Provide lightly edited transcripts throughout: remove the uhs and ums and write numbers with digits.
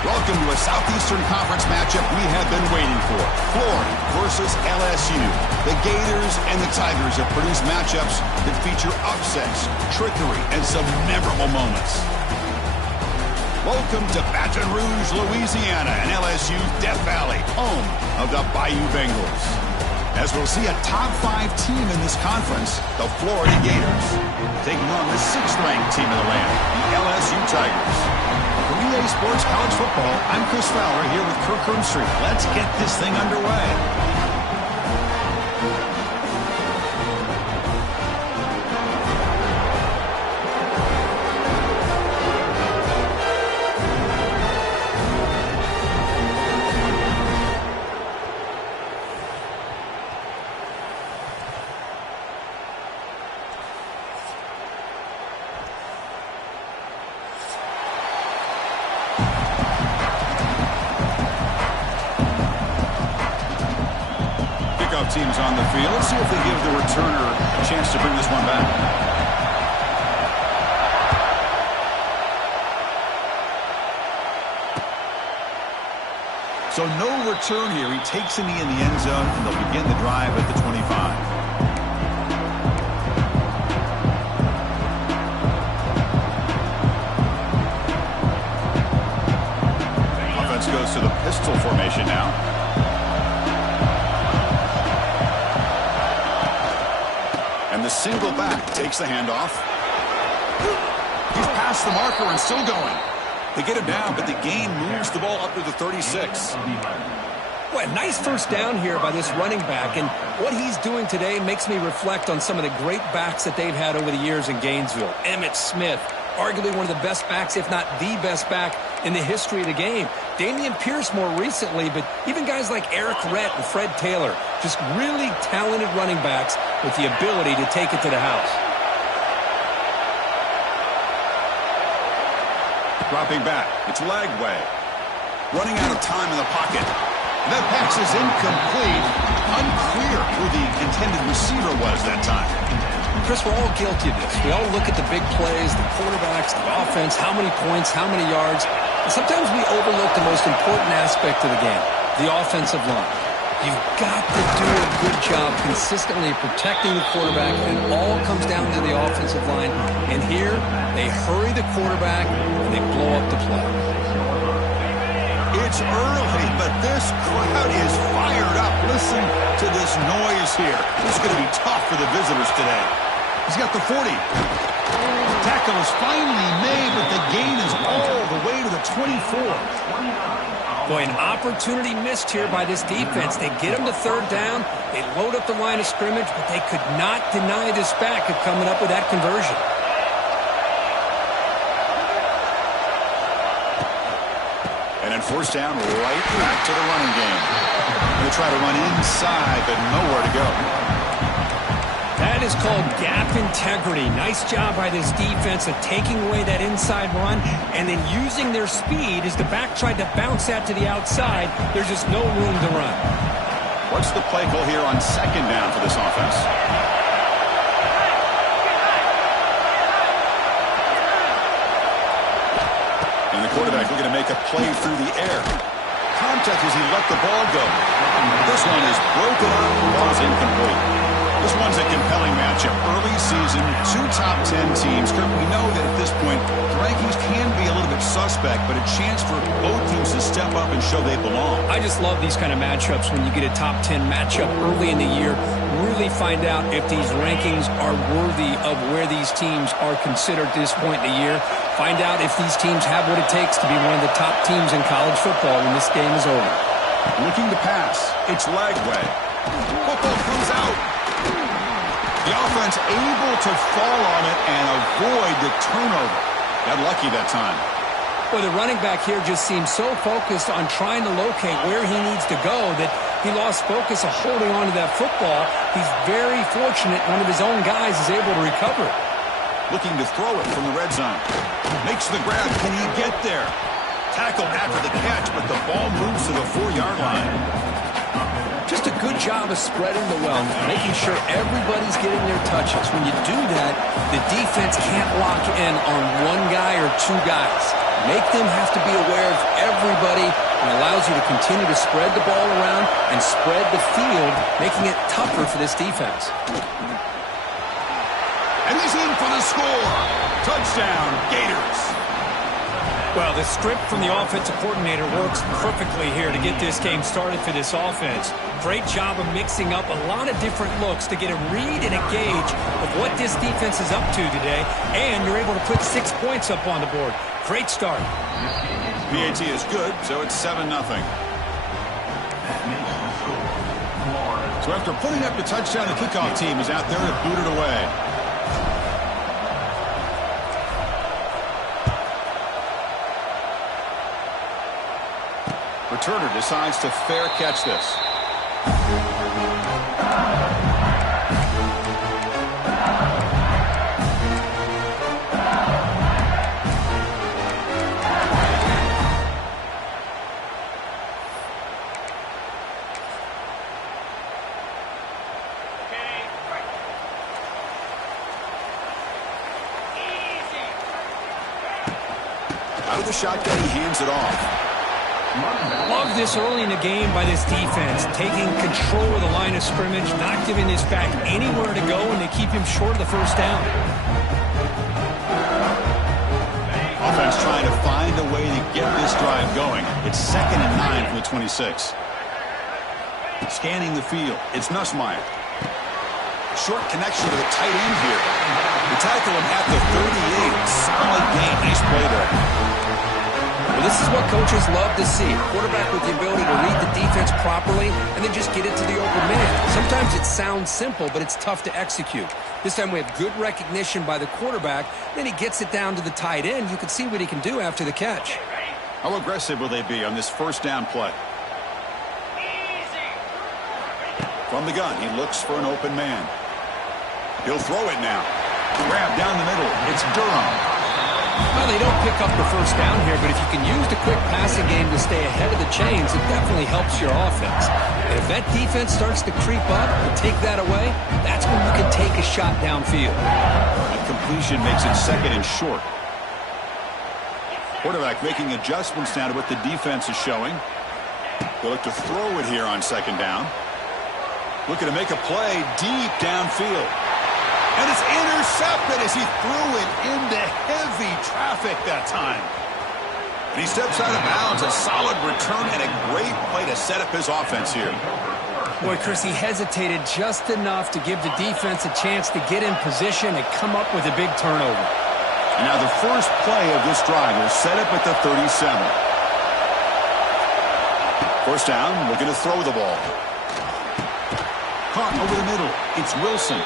Welcome to a Southeastern Conference matchup we have been waiting for. Florida versus LSU. The Gators and the Tigers have produced matchups that feature upsets, trickery, and some memorable moments. Welcome to Baton Rouge, Louisiana, and LSU's Death Valley, home of the Bayou Bengals. As we'll see a top 5 team in this conference, the Florida Gators, taking on the 6th-ranked team in the land, the LSU Tigers. For EA Sports College Football, I'm Chris Fowler here with Kirk Herbstreit. Let's get this thing underway. Teams on the field. Let's see if they give the returner a chance to bring this one back. So no return here. He takes a knee in the end zone, and they'll begin the drive at the 25. Offense goes to the pistol formation now. And the single back takes the handoff. He's past the marker and still going. They get him down, but the gain moves the ball up to the 36. Well, nice first down here by this running back, and what he's doing today makes me reflect on some of the great backs that they've had over the years in Gainesville. Emmitt Smith, arguably one of the best backs, if not the best back in the history of the game. Dameon Pierce more recently, but even guys like Eric Rhett and Fred Taylor, just really talented running backs with the ability to take it to the house. Dropping back, it's Lagway. Running out of time in the pocket. That pass is incomplete. Unclear who the intended receiver was that time. Chris, we're all guilty of this. We all look at the big plays, the quarterbacks, the offense, how many points, how many yards. And sometimes we overlook the most important aspect of the game, the offensive line. You've got to do a good job consistently protecting the quarterback, and it all comes down to the offensive line. And here, they hurry the quarterback, and they blow up the play. It's early, but this crowd is fired up. Listen to this noise here. This is going to be tough for the visitors today. He's got the 40. Tackle is finally made, but the gain is all the way to the 24. Boy, an opportunity missed here by this defense. They get him to third down. They load up the line of scrimmage, but they could not deny this back of coming up with that conversion. And then first down, right back to the running game. They try to run inside, but nowhere to go. That is called gap integrity. Nice job by this defense of taking away that inside run and then using their speed as the back tried to bounce that to the outside. There's just no room to run. What's the play call here on second down for this offense? And the quarterback looking to make a play through the air. Contact as he let the ball go. This one is broken up. Ball's incomplete. This one's a compelling matchup. Early season, 2 top 10 teams. Kirk, we know that at this point, the rankings can be a little bit suspect, but a chance for both teams to step up and show they belong. I just love these kind of matchups when you get a top 10 matchup early in the year. Really find out if these rankings are worthy of where these teams are considered at this point in the year. Find out if these teams have what it takes to be one of the top teams in college football when this game is over. Looking to pass. It's Lagway. Football comes out. The offense able to fall on it and avoid the turnover. Got lucky that time. Well, the running back here just seems so focused on trying to locate where he needs to go that he lost focus of holding on to that football. He's very fortunate one of his own guys is able to recover it. Looking to throw it from the red zone. Makes the grab. Can he get there? Tackled after the catch, but the ball moves to the 4-yard line. Just a good job of spreading the wealth, making sure everybody's getting their touches. When you do that, the defense can't lock in on one guy or two guys. Make them have to be aware of everybody and allows you to continue to spread the ball around and spread the field, making it tougher for this defense. And he's in for the score. Touchdown, Gators. Well, the script from the offensive coordinator works perfectly here to get this game started for this offense. Great job of mixing up a lot of different looks to get a read and a gauge of what this defense is up to today, and you're able to put 6 points up on the board. Great start. PAT is good, so it's 7-0. So after putting up the touchdown, the kickoff team is out there to boot it away. Returner decides to fair catch this. Out of the shotgun, he hands it off. Love this early in the game by this defense, taking control of the line of scrimmage, not giving this back anywhere to go, and they keep him short of the first down. Offense trying to find a way to get this drive going. It's 2nd and 9 from the 26. Scanning the field, it's Nussmeier. Short connection to the tight end here. They tackle him at the 38. Solid gain. Nice play there. Well, this is what coaches love to see. Quarterback with the ability to read the defense properly and then just get it to the open man. Sometimes it sounds simple, but it's tough to execute. This time we have good recognition by the quarterback. Then he gets it down to the tight end. You can see what he can do after the catch. How aggressive will they be on this first down play? From the gun, he looks for an open man. He'll throw it now. Grab down the middle. It's Durham. Well, they don't pick up the first down here, but if you can use the quick passing game to stay ahead of the chains, it definitely helps your offense. And if that defense starts to creep up and take that away, that's when you can take a shot downfield. That completion makes it 2nd and short. Quarterback making adjustments now to what the defense is showing. They'll look to throw it here on 2nd down. Looking to make a play deep downfield. And it's intercepted as he threw it into heavy traffic that time. And he steps out of bounds. A solid return and a great play to set up his offense here. Boy, Chris, he hesitated just enough to give the defense a chance to get in position and come up with a big turnover. And now the first play of this drive will set up at the 37. First down, looking to throw the ball. Caught over the middle. It's Wilson.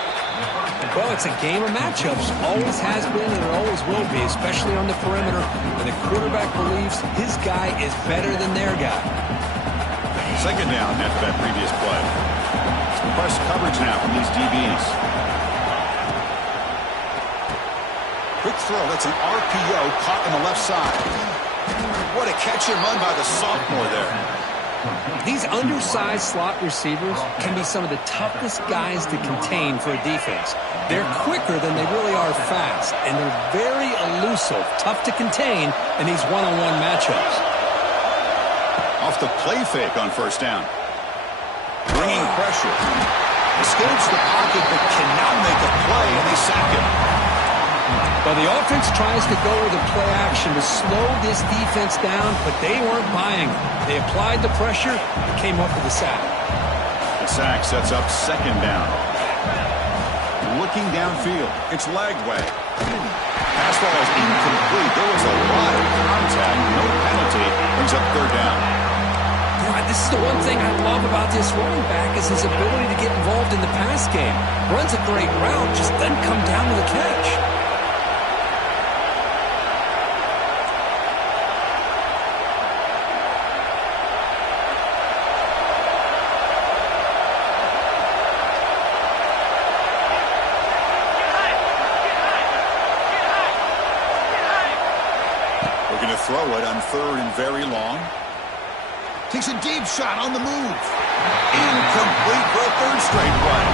Well, it's a game of matchups. Always has been and it always will be, especially on the perimeter. And the quarterback believes his guy is better than their guy. 2nd down after that previous play. Press coverage now from these DBs. Quick throw. That's an RPO caught on the left side. What a catch and run by the sophomore there. These undersized slot receivers can be some of the toughest guys to contain for a defense. They're quicker than they really are fast, and they're very elusive, tough to contain in these one-on-one matchups. Off the play fake on first down. Bringing pressure. Escapes the pocket but cannot make a play, and they sack him. Well, the offense tries to go with a play action to slow this defense down, but they weren't buying it. They applied the pressure and came up with a sack. The sack sets up 2nd down. Looking downfield. It's Lagway. Pass ball is incomplete. There was a lot of contact. No penalty. Brings up 3rd down. God, this is the one thing I love about this running back is his ability to get involved in the pass game. Runs a great route, just doesn't come down to the catch. Throw it on 3rd and very long. Takes a deep shot on the move. Incomplete for a 3rd straight play.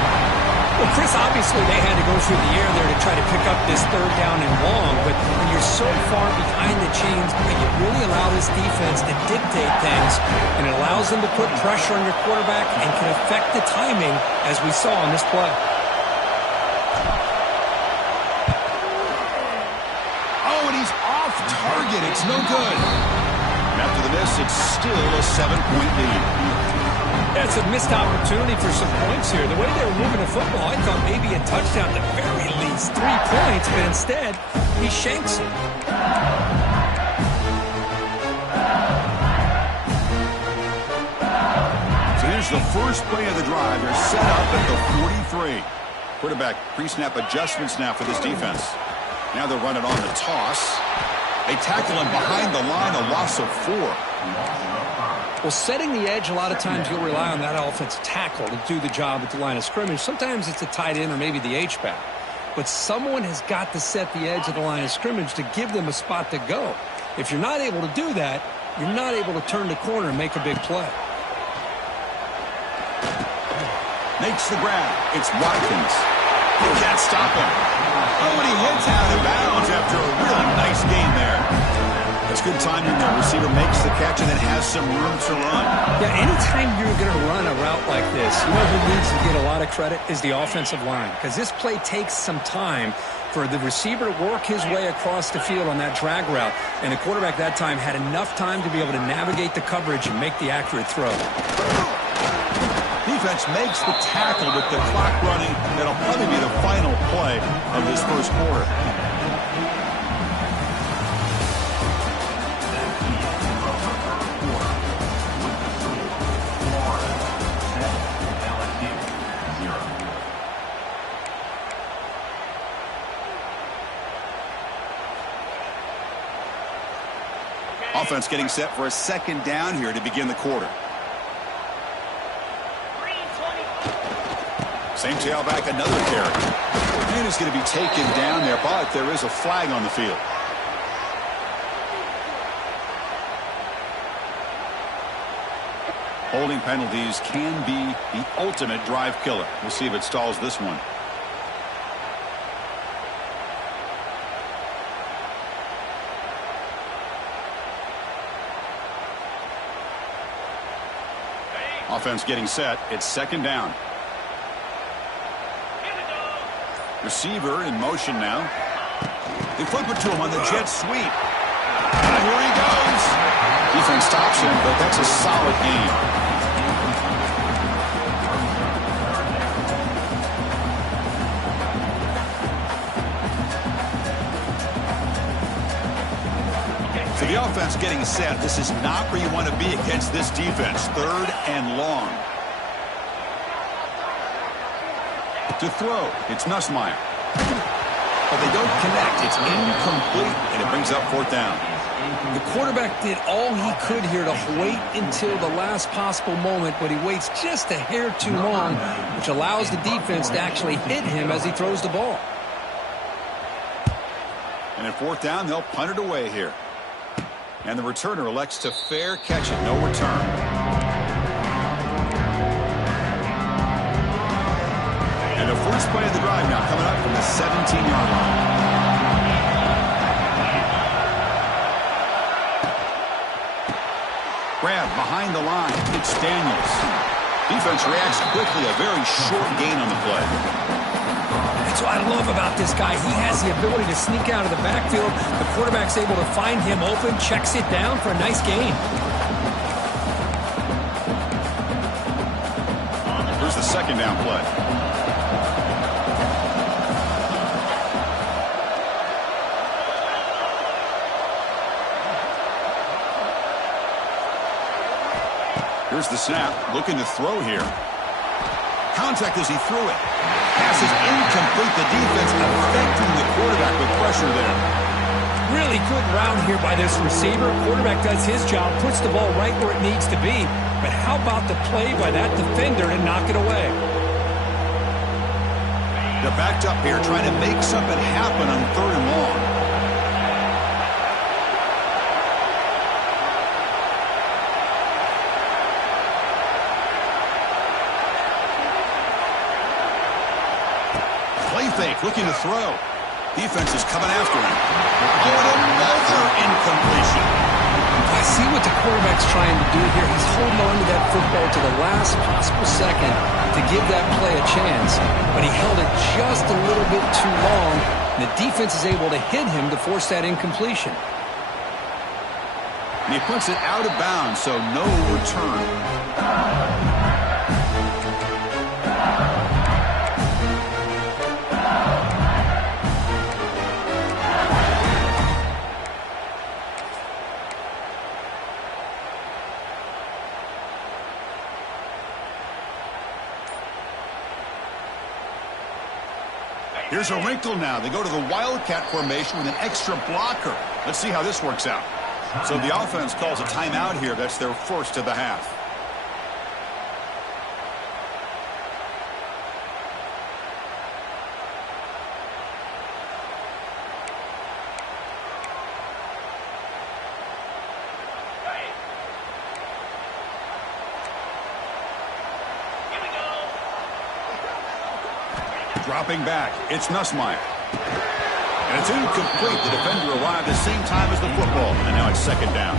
Well, Chris, obviously they had to go through the air there to try to pick up this third down and long, but when you're so far behind the chains, you really allow this defense to dictate things, and it allows them to put pressure on your quarterback and can affect the timing, as we saw on this play. Oh, and he's off target. It's no good. After the miss, it's still a 7-point lead. That's a missed opportunity for some points here. The way they were moving the football, I thought maybe a touchdown at the very least, 3 points, but instead, he shanks it. So here's the first play of the drive. They're set up at the 43. Quarterback pre-snap adjustments now for this defense. Now they're running on the toss. They tackle him behind the line, a loss of 4. Well, setting the edge, a lot of times you'll rely on that offensive tackle to do the job at the line of scrimmage. Sometimes it's a tight end or maybe the H-back. But someone has got to set the edge of the line of scrimmage to give them a spot to go. If you're not able to do that, you're not able to turn the corner and make a big play. Makes the grab. It's Watkins. You can't stop him. Oh, and he hits out of bounds after a really nice gain there. That's good timing there. Receiver makes the catch and then has some room to run. Yeah, anytime you're going to run a route like this, you know who needs to get a lot of credit is the offensive line. Because this play takes some time for the receiver to work his way across the field on that drag route. And the quarterback that time had enough time to be able to navigate the coverage and make the accurate throw. Defense makes the tackle with the clock running. That'll probably be the final play of this first quarter. Offense getting set for a second down here to begin the quarter. Same tailback, another carry. And is going to be taken down there, but there is a flag on the field. Holding penalties can be the ultimate drive killer. We'll see if it stalls this one. Offense getting set. It's second down. Receiver in motion now. They flip it to him on the jet sweep. And here he goes. Defense stops him, but that's a solid gain. So the offense getting set. This is not where you want to be against this defense. Third and long. To throw, it's Nussmeier. But they don't connect. It's incomplete, and it brings up fourth down. The quarterback did all he could here to wait until the last possible moment, but he waits just a hair too long, which allows the defense to actually hit him as he throws the ball. And at fourth down, they'll punt it away here. And the returner elects to fair catch it. No return. And the first play of the drive now coming up from the 17-yard line. Grab behind the line. It's Daniels. Defense reacts quickly. A very short gain on the play. That's what I love about this guy. He has the ability to sneak out of the backfield. The quarterback's able to find him open, checks it down for a nice gain. Here's the second down play. Here's the snap, looking to throw here. Contact as he threw it. Pass is incomplete. The defense affecting the quarterback with pressure there. Really good route here by this receiver. Quarterback does his job, puts the ball right where it needs to be. But how about the play by that defender to knock it away? They're backed up here trying to make something happen on third and long. fake, looking to throw. Defense is coming after him. Oh, and another incompletion. I see what the quarterback's trying to do here. He's holding on to that football to the last possible second to give that play a chance, but he held it just a little bit too long, and the defense is able to hit him to force that incompletion. And he puts it out of bounds, so no return. Here's a wrinkle now. They go to the Wildcat formation with an extra blocker. Let's see how this works out. So the offense calls a timeout here. That's their first of the half. Dropping back, it's Nussmeier. And it's incomplete. The defender arrived at the same time as the football, and now it's second down.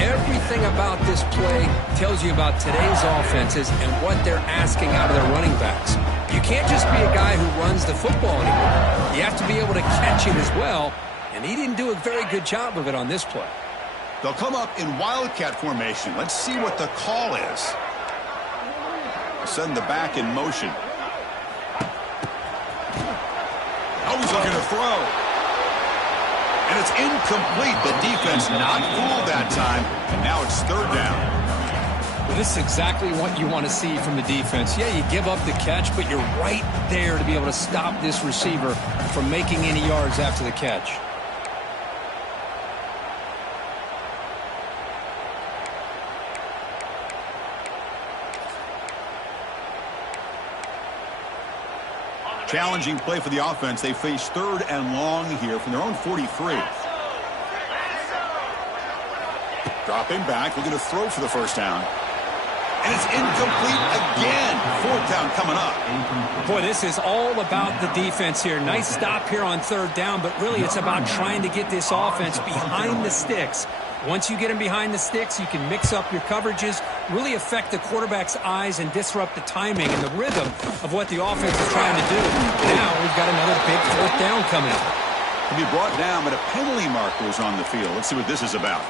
Everything about this play tells you about today's offenses and what they're asking out of their running backs. You can't just be a guy who runs the football anymore. You have to be able to catch it as well, and he didn't do a very good job of it on this play. They'll come up in Wildcat formation. Let's see what the call is. Send the back in motion. Oh, he's looking to throw. And it's incomplete. The defense not fooled that time. And now it's third down. Well, this is exactly what you want to see from the defense. Yeah, you give up the catch, but you're right there to be able to stop this receiver from making any yards after the catch. Challenging play for the offense. They face third and long here from their own 43. Dropping back, looking to throw for the first down. And it's incomplete again. Fourth down coming up. Boy, this is all about the defense here. Nice stop here on third down, but really it's about trying to get this offense behind the sticks. Once you get them behind the sticks, you can mix up your coverages, really affect the quarterback's eyes and disrupt the timing and the rhythm of what the offense is trying to do. Now we've got another big fourth down coming up. To be brought down, but a penalty marker is on the field. Let's see what this is about.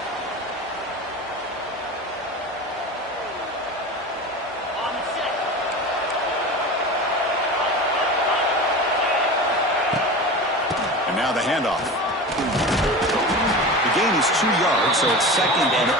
And now the handoff. The gain is 2 yards, so it's second and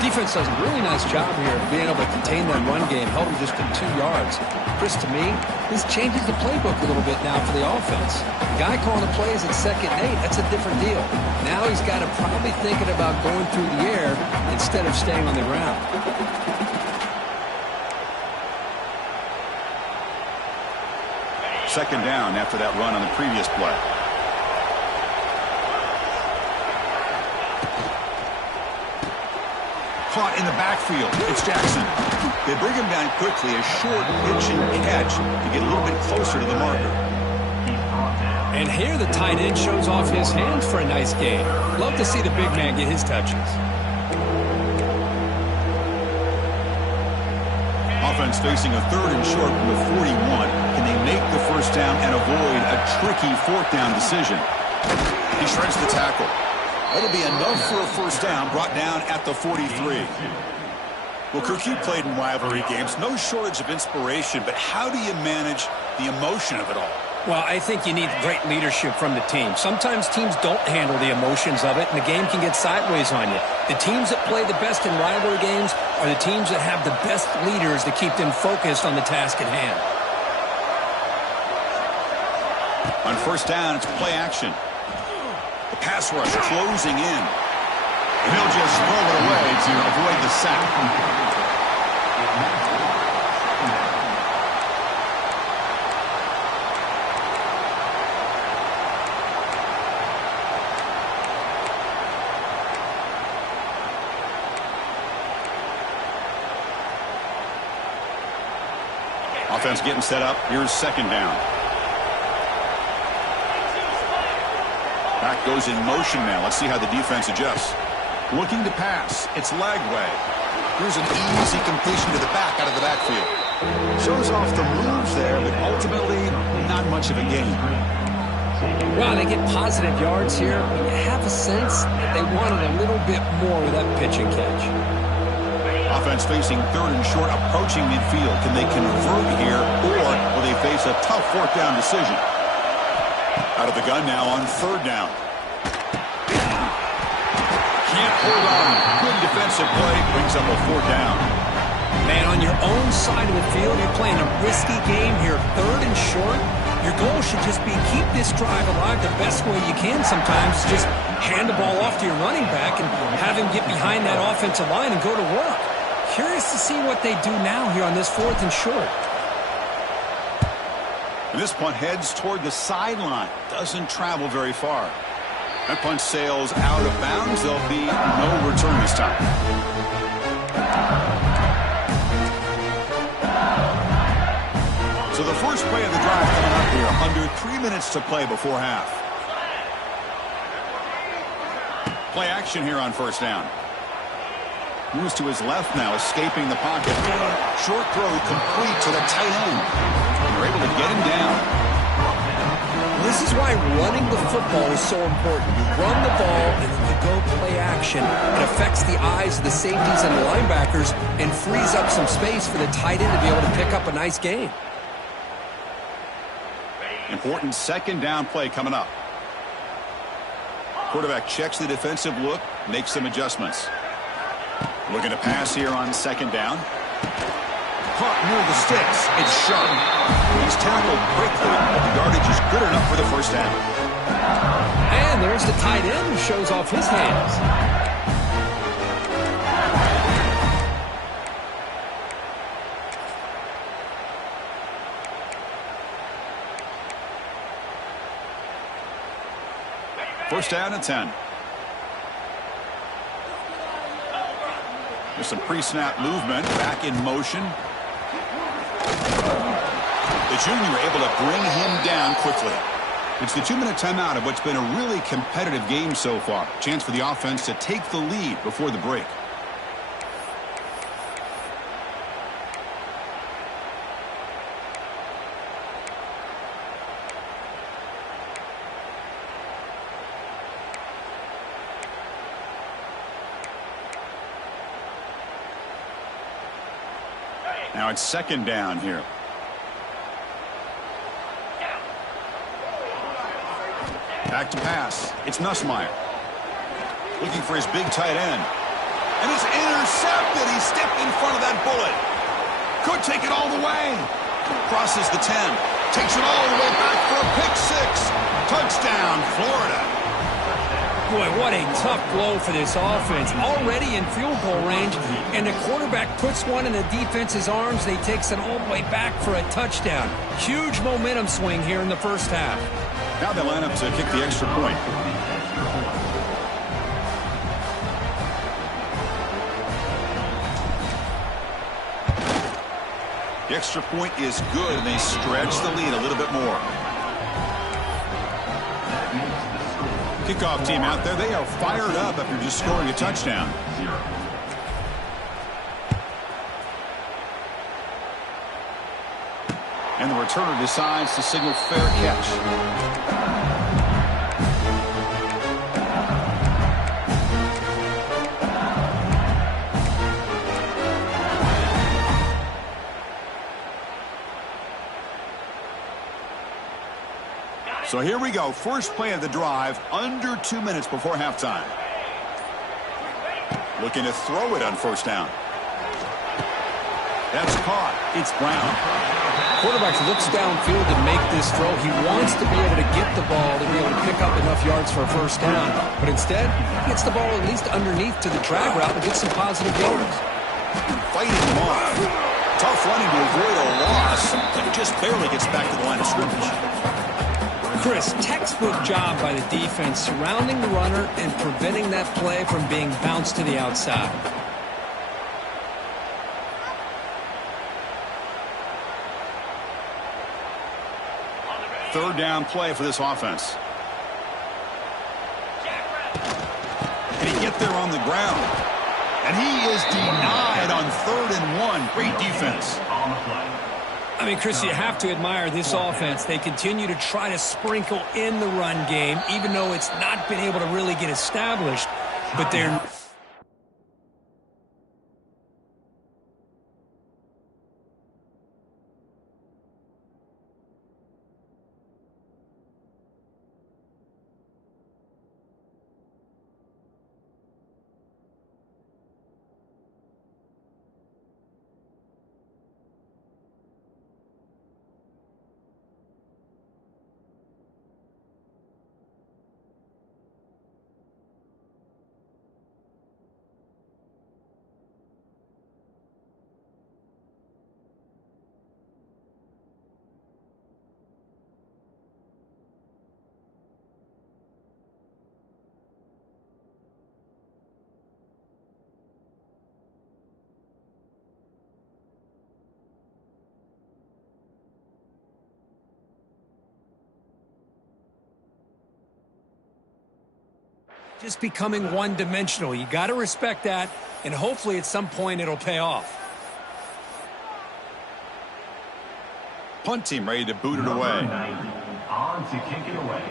8. Defense does a really nice job here of being able to contain that run game, held him just to 2 yards. Chris, to me, this changes the playbook a little bit now for the offense. The guy calling the plays at second and 8, that's a different deal. Now he's got to probably thinking about going through the air instead of staying on the ground. Second down after that run on the previous play. Caught in the backfield. It's Jackson. They bring him down quickly. A short pitch and catch to get a little bit closer to the marker. And here the tight end shows off his hands for a nice gain. Love to see the big man get his touches. Offense facing a third and short from the 41. Can they make the first down and avoid a tricky fourth down decision? He shreds the tackle. That'll be enough for a first down, brought down at the 43. Well, Kirk, you played in rivalry games. No shortage of inspiration, but how do you manage the emotion of it all? Well, I think you need great leadership from the team. Sometimes teams don't handle the emotions of it, and the game can get sideways on you. The teams that play the best in rivalry games are the teams that have the best leaders to keep them focused on the task at hand. On first down, it's play action. The pass rush closing in. And he'll just throw it away to avoid the sack. Offense getting set up. Here's second down. Back goes in motion now. Let's see how the defense adjusts. Looking to pass. It's Lagway. Here's an easy completion to the back out of the backfield. Shows off the moves there, but ultimately not much of a gain. Well, they get positive yards here, but you have a sense that they wanted a little bit more with that pitch and catch. Offense facing third and short, approaching midfield. Can they convert here, or will they face a tough fourth down decision? Out of the gun now on third down. Can't hold on. Good defensive play. Brings up a fourth down. Man, on your own side of the field, you're playing a risky game here. Third and short. Your goal should just be keep this drive alive the best way you can sometimes. Just hand the ball off to your running back and have him get behind that offensive line and go to work. Curious to see what they do now here on this fourth and short. And this punt heads toward the sideline. Doesn't travel very far. That punt sails out of bounds. There'll be no return this time. So the first play of the drive coming up here. Under 3 minutes to play before half. Play action here on first down. Moves to his left now, escaping the pocket. Short throw complete to the tight end. They're able to get him down. This is why running the football is so important. You run the ball and then you go play action. It affects the eyes of the safeties and the linebackers and frees up some space for the tight end to be able to pick up a nice gain. Important second down play coming up. Quarterback checks the defensive look, makes some adjustments. Looking to pass here on second down. Caught near the sticks. It's sharp. He's tackled quickly, but the yardage is good enough for the first down. And there's the tight end who shows off his hands. First down at 10. There's some pre-snap movement. Back in motion. The junior able to bring him down quickly. It's the 2-minute timeout of what's been a really competitive game so far. Chance for the offense to take the lead before the break. Now it's second down here. Back to pass. It's Nussmeier. Looking for his big tight end. And it's intercepted. He stepped in front of that bullet. Could take it all the way. Crosses the 10. Takes it all the way back for a pick six. Touchdown, Florida. Boy, what a tough blow for this offense. Already in field goal range, and the quarterback puts one in the defense's arms, and he takes it all the way back for a touchdown. Huge momentum swing here in the first half. Now they line up to kick the extra point. The extra point is good, and they stretch the lead a little bit more. Kickoff team out there, they are fired up after just scoring a touchdown. And the returner decides to signal fair catch. So here we go. First play of the drive, under 2 minutes before halftime. Looking to throw it on first down. That's caught. It's Brown. Quarterback looks downfield to make this throw. He wants to be able to get the ball to be able to pick up enough yards for a first down. But instead, he gets the ball at least underneath to the drag route and gets some positive yards. Fighting him off. Tough running to avoid a loss, but just barely gets back to the line of scrimmage. Chris, textbook job by the defense surrounding the runner and preventing that play from being bounced to the outside. third down play for this offense. Can he get there on the ground? And he is denied on 3rd and 1. Great defense. I mean, Chris, you have to admire this offense. They continue to try to sprinkle in the run game, even though it's not been able to really get established. But they're... just becoming one-dimensional. You got to respect that, and hopefully at some point it'll pay off. Punt team ready to boot it away. On to kick it away.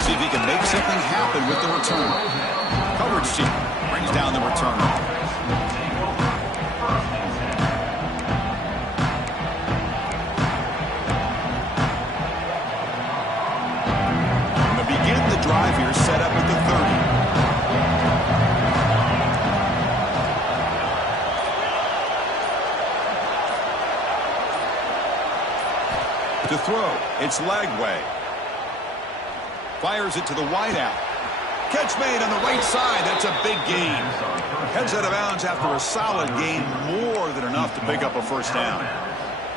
See if he can make something happen with the return. Coverage team brings down the returner. Drive here set up at the 30. To throw, it's Lagway. Fires it to the wideout. Catch made on the right side. That's a big gain. Heads out of bounds after a solid gain, more than enough to pick up a first down.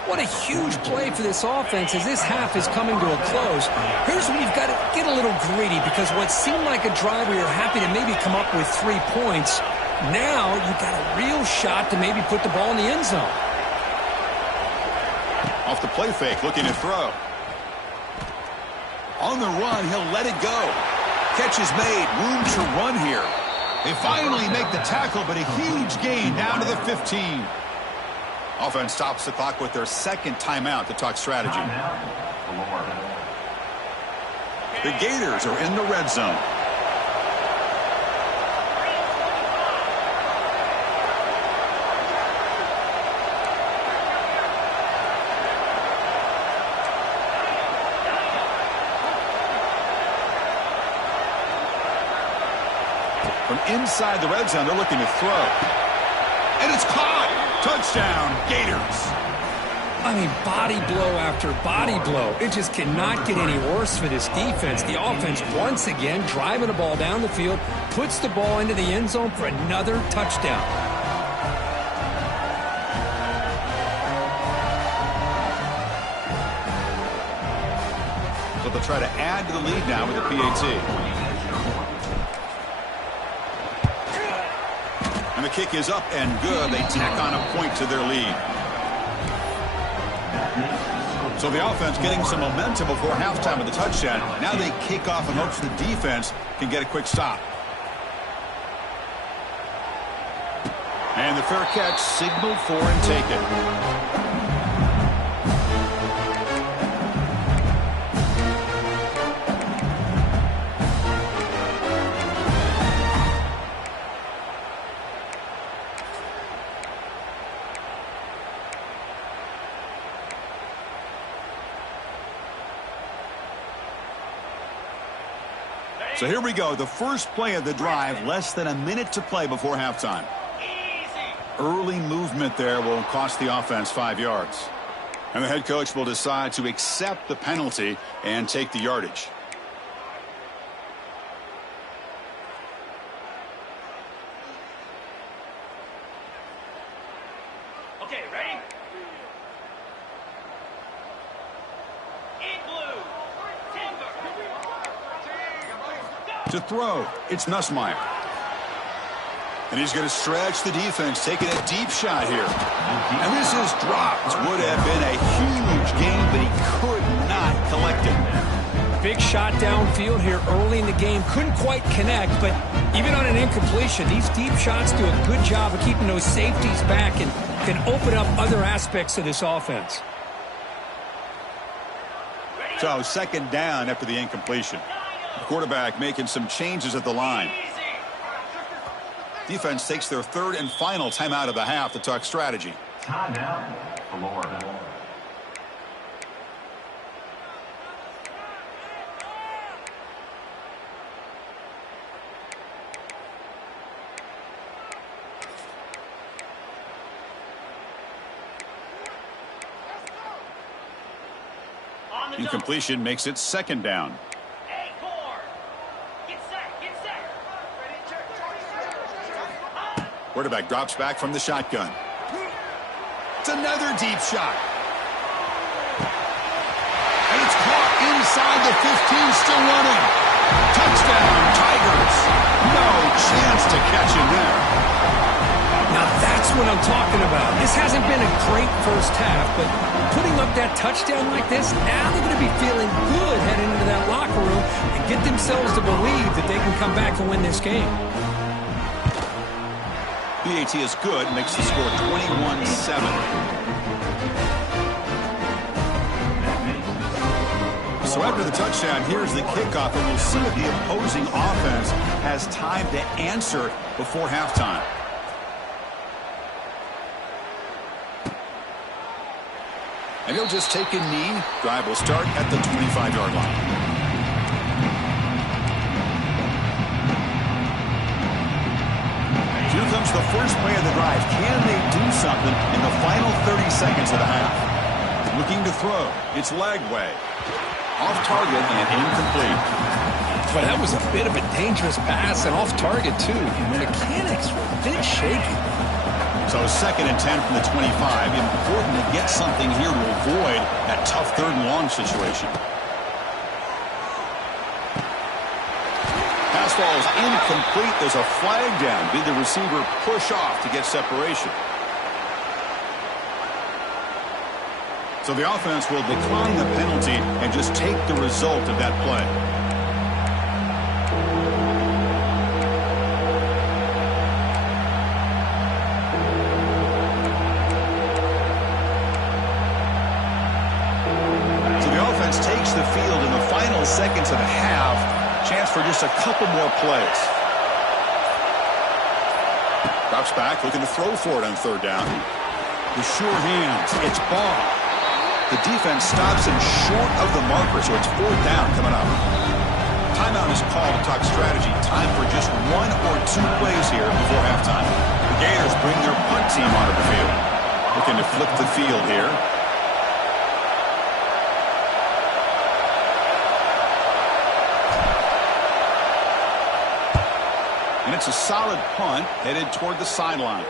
What a huge play for this offense as this half is coming to a close. Here's where you've got to get a little greedy, because what seemed like a drive where you're happy to maybe come up with 3 points, now you've got a real shot to maybe put the ball in the end zone. Off the play fake, looking to throw. On the run, he'll let it go. Catch is made, room to run here. They finally make the tackle, but a huge gain down to the 15. Offense stops the clock with their second timeout to talk strategy. The Gators are in the red zone. From inside the red zone, they're looking to throw. And it's caught. Touchdown, Gators. I mean, body blow after body blow. It just cannot get any worse for this defense. The offense, once again, driving the ball down the field, puts the ball into the end zone for another touchdown. So they'll try to add to the lead now with the PAT. And the kick is up and good. They tack on a point to their lead. So the offense getting some momentum before halftime with the touchdown. Now they kick off in hopes the defense can get a quick stop. And the fair catch signaled for and taken. So here we go, the first play of the drive, less than a minute to play before halftime. Early movement there will cost the offense 5 yards. And the head coach will decide to accept the penalty and take the yardage. Okay, ready? To throw, it's Nussmeier. And he's going to stretch the defense, taking a deep shot here. And this is dropped. Would have been a huge gain, but he could not collect it. Big shot downfield here early in the game. Couldn't quite connect, but even on an incompletion, these deep shots do a good job of keeping those safeties back and can open up other aspects of this offense. So second down after the incompletion. The quarterback making some changes at the line. Defense takes their third and final timeout of the half to talk strategy. Timeout, Florida. Incompletion makes it second down. Quarterback drops back from the shotgun. It's another deep shot. And it's caught inside the 15, still running. Touchdown, Tigers. No chance to catch him there. Now that's what I'm talking about. This hasn't been a great first half, but putting up that touchdown like this, now they're going to be feeling good heading into that locker room and get themselves to believe that they can come back and win this game. PAT is good, makes the score 21-7. So after the touchdown, here's the kickoff, and we'll see if the opposing offense has time to answer before halftime. And he'll just take a knee. Drive will start at the 25-yard line. Here comes the first play of the drive. Can they do something in the final 30 seconds of the half? Looking to throw. It's Lagway. Off target and incomplete. But that was a bit of a dangerous pass and off target, too. The mechanics were a bit shaky. So second and 10 from the 25. Important to get something here to avoid that tough third and long situation. Pass ball is incomplete. There's a flag down. Did the receiver push off to get separation? So the offense will decline the penalty and just take the result of that play. So the offense takes the field in the final seconds of the half. Chance for just a couple more plays. Drops back, looking to throw for it on third down. The sure hands. It's ball. The defense stops him short of the marker, so it's fourth down coming up. Timeout is called to talk strategy. Time for just one or two plays here before halftime. The Gators bring their punt team onto the field. Looking to flip the field here. And it's a solid punt headed toward the sideline.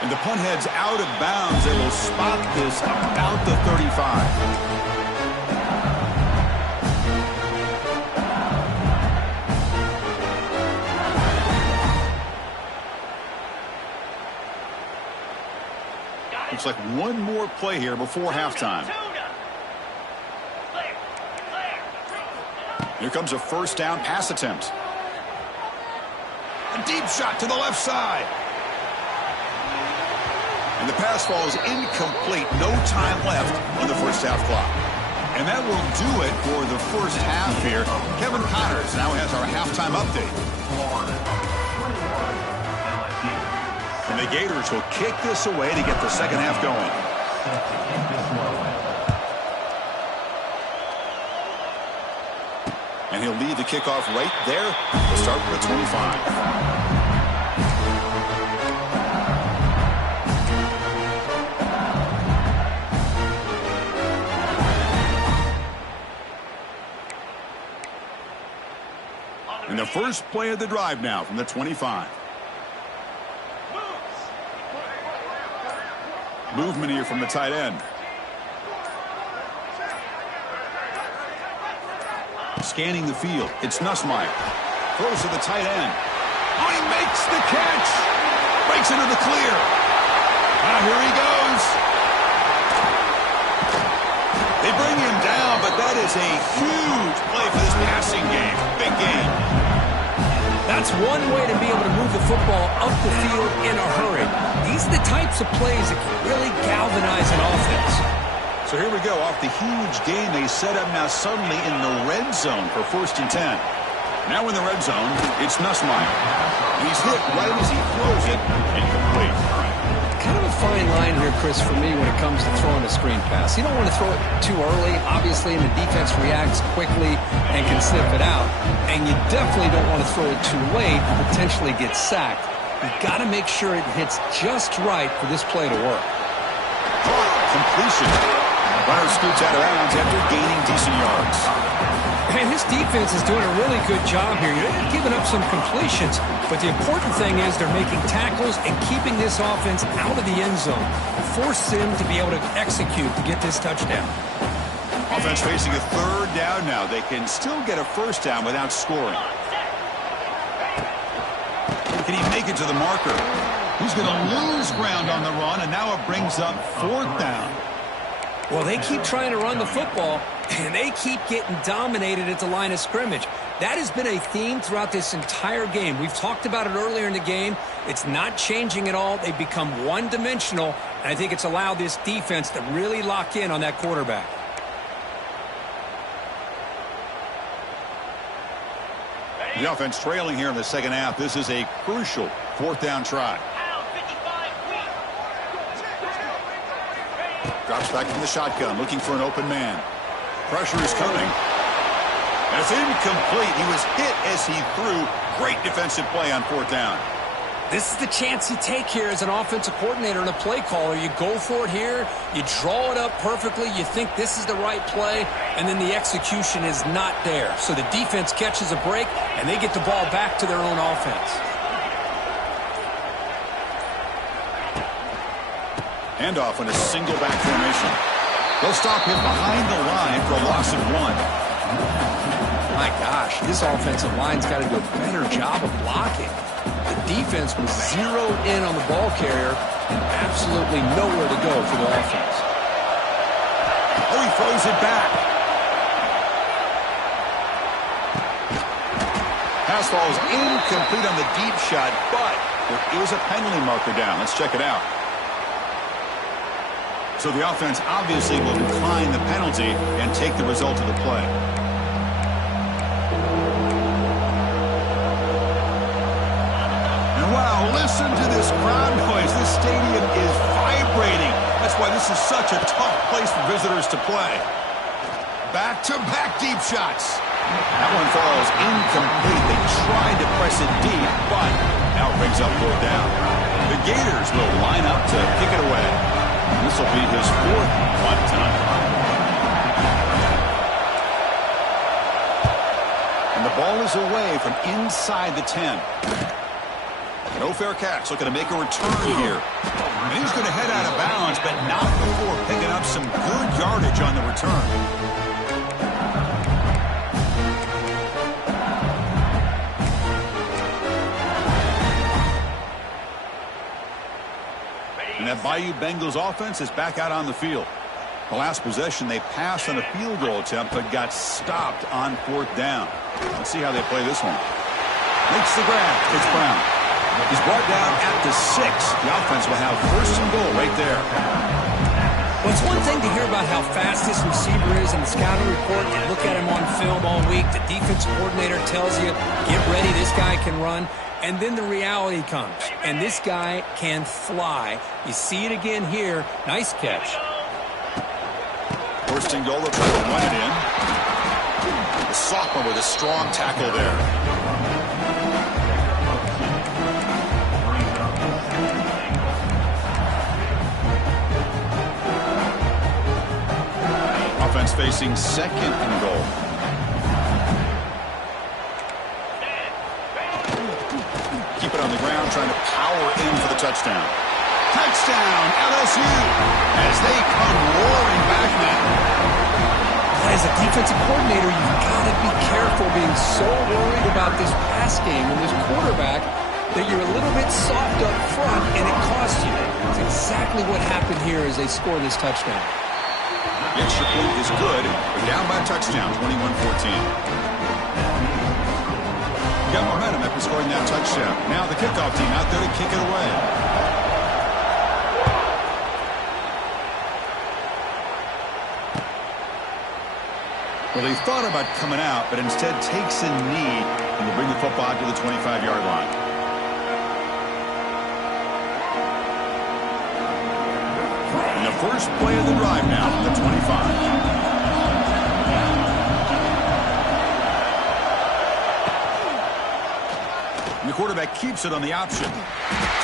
And the punt heads out of bounds. They will spot this about the 35. Looks like one more play here before halftime. Here comes a first down pass attempt. A deep shot to the left side. And the pass ball is incomplete. No time left on the first half clock. And that will do it for the first half here. Kevin Connors now has our halftime update. And the Gators will kick this away to get the second half going. And he'll lead the kickoff right there. We'll start with the 25. And the first play of the drive now from the 25. Movement here from the tight end. Scanning the field. It's Nussmeier. Throws to the tight end. Oh, he makes the catch. Breaks into the clear. Here he goes. They bring him down, but that is a huge play for this passing game. Big game. That's one way to be able to move the football up the field in a hurry. These are the types of plays that can really galvanize an offense. So here we go. Off the huge gain, they set up now suddenly in the red zone for 1st and 10. Now in the red zone, it's Nussmeier. He's hit right as he throws it. Incomplete. Kind of a fine line here, Chris, for me when it comes to throwing a screen pass. You don't want to throw it too early, obviously, and the defense reacts quickly and can sniff it out. And you definitely don't want to throw it too late and potentially get sacked. You've got to make sure it hits just right for this play to work. Completion. Runner scoots out of bounds after gaining decent yards. And this defense is doing a really good job here. They're giving up some completions, but the important thing is they're making tackles and keeping this offense out of the end zone. Force them to be able to execute to get this touchdown. Offense facing a 3rd down now. They can still get a 1st down without scoring. Can he make it to the marker? He's going to lose ground on the run, and now it brings up 4th down. Well, they keep trying to run the football, and they keep getting dominated at the line of scrimmage. That has been a theme throughout this entire game. We've talked about it earlier in the game. It's not changing at all. They've become one-dimensional, and I think it's allowed this defense to really lock in on that quarterback. The offense trailing here in the 2nd half. This is a crucial 4th down try. Drops back from the shotgun, looking for an open man. Pressure is coming. And it's incomplete. He was hit as he threw. Great defensive play on 4th down. This is the chance you take here as an offensive coordinator and a play caller. You go for it here. You draw it up perfectly. You think this is the right play, and then the execution is not there. So the defense catches a break, and they get the ball back to their own offense. Handoff in a single back formation. They'll stop him behind the line for a loss of 1. My gosh, this offensive line's got to do a better job of blocking. The defense was zeroed in on the ball carrier and absolutely nowhere to go for the offense. Oh, he throws it back. Pass falls incomplete on the deep shot, but there is a penalty marker down. Let's check it out. So the offense obviously will decline the penalty and take the result of the play. And wow, listen to this crowd noise. This stadium is vibrating. That's why this is such a tough place for visitors to play. Back-to-back deep shots. That one falls incomplete. They tried to press it deep, but now it brings up 4th down. The Gators will line up to kick it away. This will be his 4th one tonight. And the ball is away from inside the 10. No fair catch. Looking to make a return here. And he's going to head out of bounds, but not before picking up some good yardage on the return. And that Bayou Bengals offense is back out on the field. The last possession, they passed on a field goal attempt, but got stopped on 4th down. Let's see how they play this one. Makes the grab. It's Brown. He's brought down at the 6. The offense will have 1st and goal right there. Well, it's one thing to hear about how fast this receiver is in the scouting report. You look at him on film all week. The defensive coordinator tells you, get ready, this guy can run. And then the reality comes, and this guy can fly. You see it again here. Nice catch. 1st and goal, they'll try to run it in. The sophomore with a strong tackle there. Offense facing 2nd and goal. Keep it on the ground, trying to power in for the touchdown. Touchdown, LSU, as they come roaring back now. As a defensive coordinator, you've got to be careful being so worried about this pass game and this quarterback that you're a little bit soft up front and it costs you. It's exactly what happened here as they score this touchdown. The extra point is good. They're down by a touchdown, 21-14. Got momentum after scoring that touchdown. Now the kickoff team out there to kick it away. Well, they thought about coming out, but instead takes a knee and will bring the football to the 25-yard line. And the first play of the drive now from the 25. And the quarterback keeps it on the option.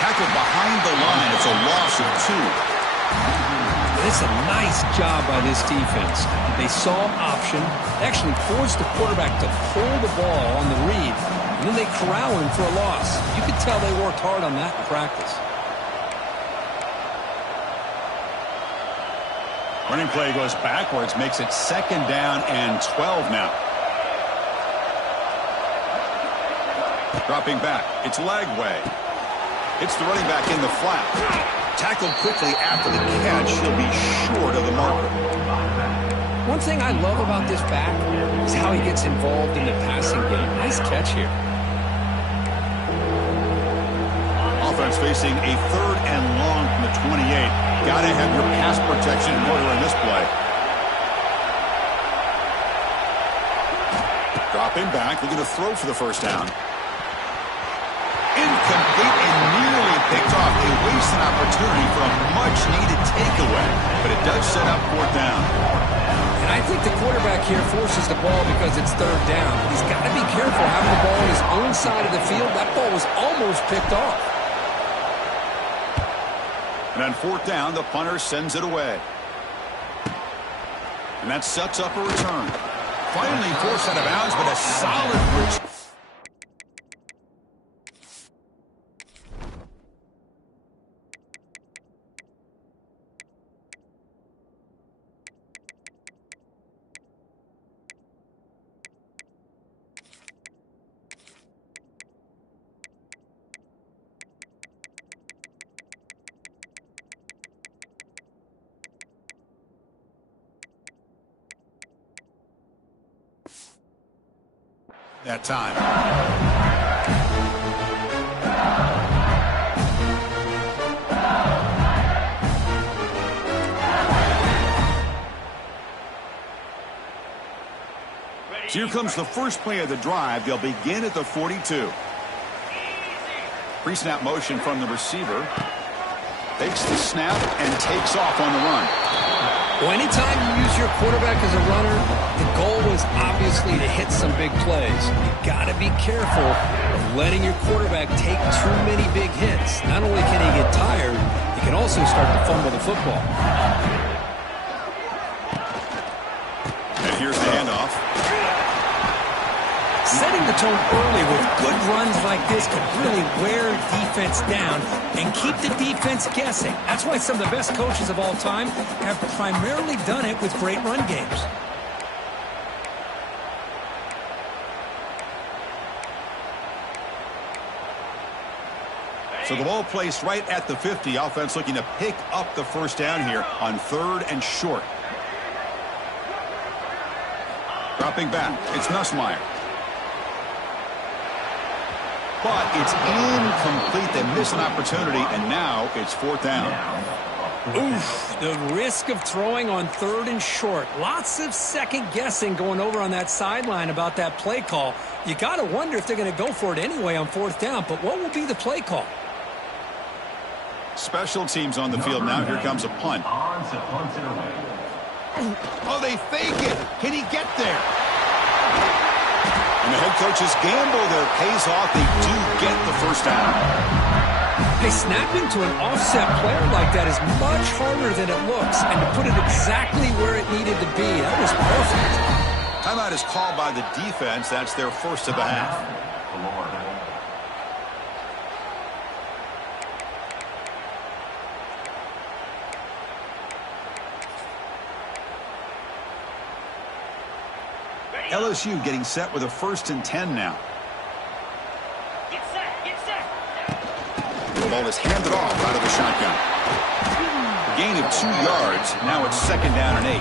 Tackled behind the line. It's a loss of 2. It's a nice job by this defense. They saw option, actually forced the quarterback to pull the ball on the read, and then they corral him for a loss. You could tell they worked hard on that in practice. Running play goes backwards, makes it 2nd down and 12 now. Dropping back, it's Lagway. It's the running back in the flat. Tackled quickly after the catch. He'll be short of the marker. One thing I love about this back is how he gets involved in the passing game. Nice catch here. Offense facing a 3rd and long from the 28. Got to have your pass protection in order in this play. Dropping back, looking to throw for the first down. Incomplete and nearly picked off. They waste an opportunity for a much-needed takeaway, but it does set up 4th down. And I think the quarterback here forces the ball because it's 3rd down. He's got to be careful having the ball on his own side of the field. That ball was almost picked off. And on 4th down, the punter sends it away. And that sets up a return. Finally forced out of bounds, but a solid return. That time. So here comes the first play of the drive. They'll begin at the 42. Pre-snap motion from the receiver. Takes the snap and takes off on the run. Well, anytime you use your quarterback as a runner, the goal is obviously to hit some big plays. You've got to be careful of letting your quarterback take too many big hits. Not only can he get tired, he can also start to fumble the football. And here's the handoff. Setting the tone early with good runs like this can really wear defense down and keep the defense guessing. That's why some of the best coaches of all time have primarily done it with great run games. So the ball placed right at the 50. Offense looking to pick up the first down here on 3rd and short. Dropping back, it's Nussmeier. But it's incomplete. They miss an opportunity, and now it's 4th down. Oof, the risk of throwing on 3rd and short. Lots of second guessing going over on that sideline about that play call. You got to wonder if they're going to go for it anyway on 4th down, but what will be the play call? Special teams on the field now. Here comes a punt. Oh, they fake it. Can he get there? And the head coach's gamble there pays off. They do get the first down. Hey, snapping to an offset player like that is much harder than it looks. And to put it exactly where it needed to be, that was perfect. Timeout is called by the defense. That's their first of the half. LSU getting set with a 1st and 10 now. Get set, get set. ball is handed off out of the shotgun. A gain of 2 yards. Now it's 2nd down and 8.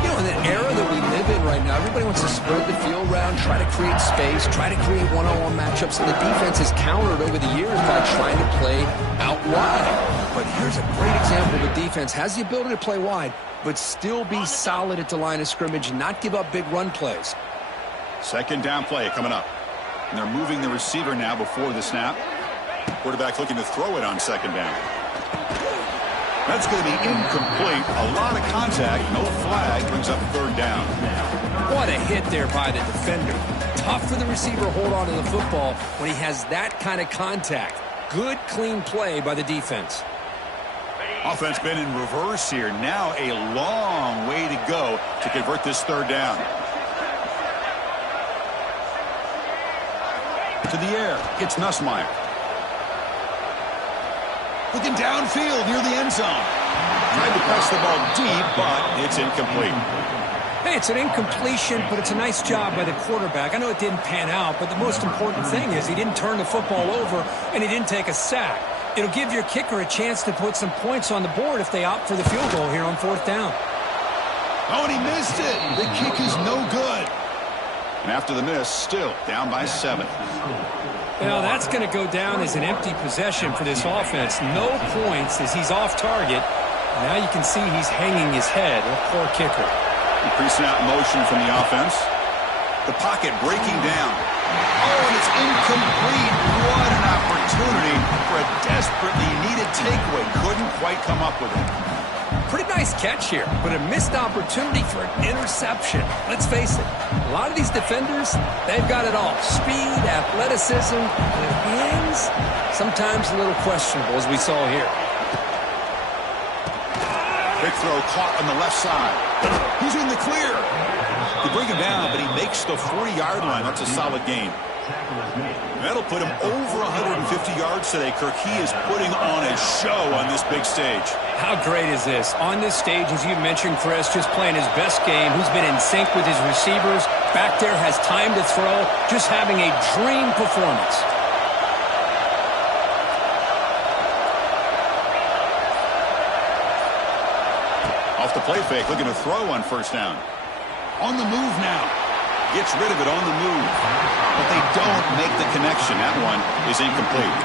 You know, in the era that we live in right now, everybody wants to spread the field around, try to create space, try to create one-on-one matchups, and the defense has countered over the years by trying to play out wide. But here's a great example of a defense has the ability to play wide, but still be solid at the line of scrimmage and not give up big run plays. 2nd down play coming up. And they're moving the receiver now before the snap. Quarterback looking to throw it on 2nd down. That's going to be incomplete. A lot of contact. No flag. Brings up 3rd down. What a hit there by the defender. Tough for the receiver to hold on to the football when he has that kind of contact. Good, clean play by the defense. Offense been in reverse here. Now a long way to go to convert this 3rd down. To the air. It's Nussmeier. Looking downfield near the end zone. Tried to press the ball deep, but it's incomplete. Hey, it's an incompletion, but it's a nice job by the quarterback. I know it didn't pan out, but the most important thing is he didn't turn the football over and he didn't take a sack. It'll give your kicker a chance to put some points on the board if they opt for the field goal here on 4th down. Oh, and he missed it. The kick is no good. And after the miss, still down by 7. Well, that's going to go down as an empty possession for this offense. No points as he's off target. Now you can see he's hanging his head. A poor kicker. Pre-snap motion from the offense. The pocket breaking down. Oh, and it's incomplete. What an opportunity for a desperately needed takeaway. Couldn't quite come up with it. Pretty nice catch here, but a missed opportunity for an interception. Let's face it, a lot of these defenders, they've got it all. Speed, athleticism, and hands, sometimes a little questionable, as we saw here. Big throw caught on the left side. He's in the clear. They bring him down, but he makes the 40-yard line. That's a solid gain. That'll put him over 150 yards today, Kirk. He is putting on a show on this big stage. How great is this? On this stage, as you mentioned, Chris, just playing his best game. He's been in sync with his receivers. Back there, has time to throw. Just having a dream performance. Off the play fake, looking to throw on 1st down. On the move now. Gets rid of it on the move. But they don't make the connection. That one is incomplete.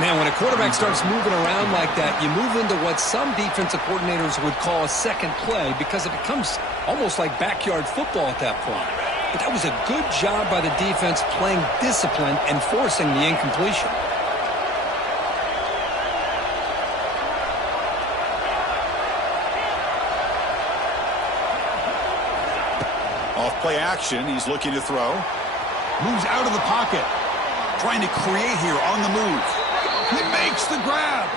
Man, when a quarterback starts moving around like that, you move into what some defensive coordinators would call a second play because it becomes almost like backyard football at that point. But that was a good job by the defense playing discipline and forcing the incompletion. Off-play action. He's looking to throw. Moves out of the pocket. Trying to create here on the move. He makes the grab.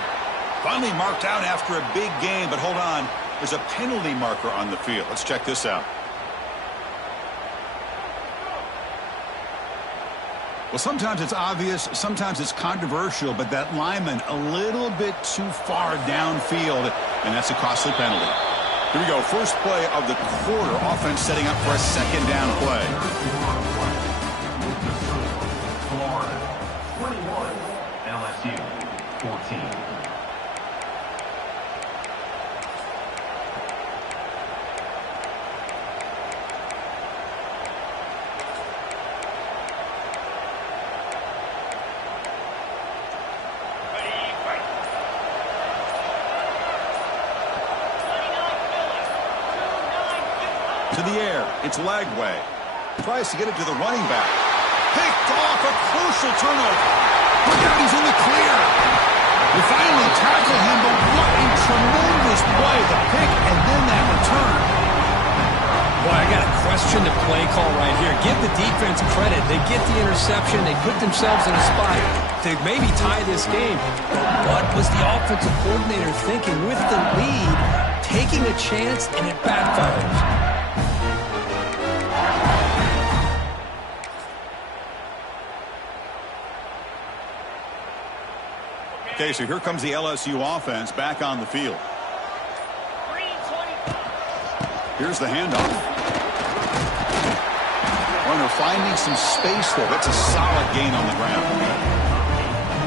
Finally marked out after a big game, but hold on. There's a penalty marker on the field. Let's check this out. Well, sometimes it's obvious, sometimes it's controversial, but that lineman a little bit too far downfield, and that's a costly penalty. Here we go. First play of the quarter. Offense setting up for a 2nd down play. Florida 21, LSU 14. To the air. It's Lagway. Tries to get it to the running back. Picked off, a crucial turnover. Look out, he's in the clear. They finally tackle him, but what a tremendous play. The pick and then that return. Boy, I got to question the play call right here. Give the defense credit. They get the interception. They put themselves in a spot to maybe tie this game. But what was the offensive coordinator thinking with the lead, taking a chance, and it backfires? Okay, so here comes the LSU offense back on the field. Here's the handoff. Runner finding some space there. That's a solid gain on the ground.